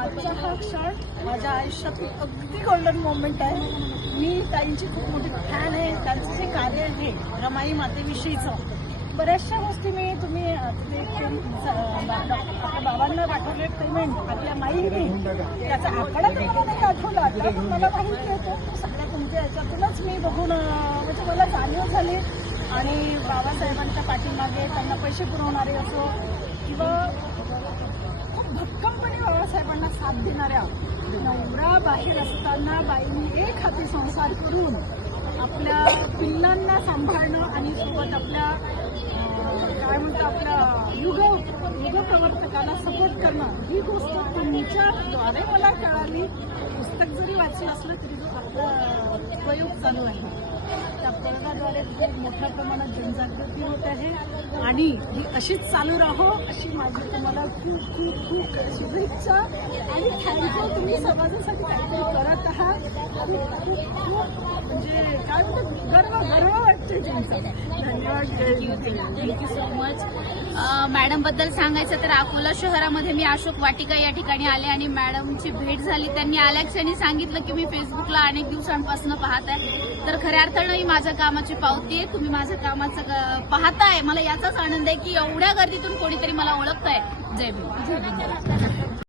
आजचा हा क्षण माझ्या आयुष्यातील अगदी गोल्डन मोमेंट आहे. मी ताईंची खूप मोठी फॅन आहे. त्यांचं जे कार्य आहे रमाई मातेविषयीचं बऱ्याचशा गोष्टी तुम्ही आपल्या बाबांना पाठवले पेमेंट आपल्या माईने त्याचा आकडा तर मला नाही आठवला आता, पण मला माहिती होतं सगळ्या तुमच्या याच्यातूनच मी बघून म्हणजे मला जाणीव झाली. आणि बाबासाहेबांच्या पाठीमागे त्यांना पैसे पुरवणारे असो किंवा खूप भक्कमपणे बाबासाहेबांना साथ देणाऱ्या नवरा बाहेर असताना बाईंनी एक हाती संसार करून आपल्या पिल्लांना सांभाळणं आणि सोबत आपल्या काय म्हणतात आपल्या युग प्रवर्तकाला सपोर्ट करणं ही गोष्ट तुमच्याद्वारे मला कळाली. पुस्तक जरी वाचलं असलं तरी जो आपला उपयोग चालू आहे त्या प्रयोगाद्वारे खूप मोठ्या प्रमाणात जनजागृती होत आहे आणि ही अशीच चालू राहो अशी माझी तुम्हाला खूप खूप खूप शुभेच्छा आणि थँक्यू. तुम्ही समाजासाठी काहीतरी करत आहात. खूप खूप खूप म्हणजे काय म्हणतात गर्व वाटते तुमचा. धन्यवाद. Thank you so much. मॅडम बद्दल सांगायचं तर अकोला शहरामध्ये मी अशोक वाटिका या ठिकाणी आले आणि मॅडमची भेट झाली. त्यांनी आल्या क्षणी सांगितलं की मी फेसबुकला अनेक दिवसांपासून पाहत आहे, तर खऱ्या अर्थानं ही माझ्या कामाची पावती आहे. तुम्ही माझ्या कामाचं पाहताय, मला याचाच आनंद आहे की एवढ्या गर्दीतून कोणीतरी मला ओळखताय. जय भीम.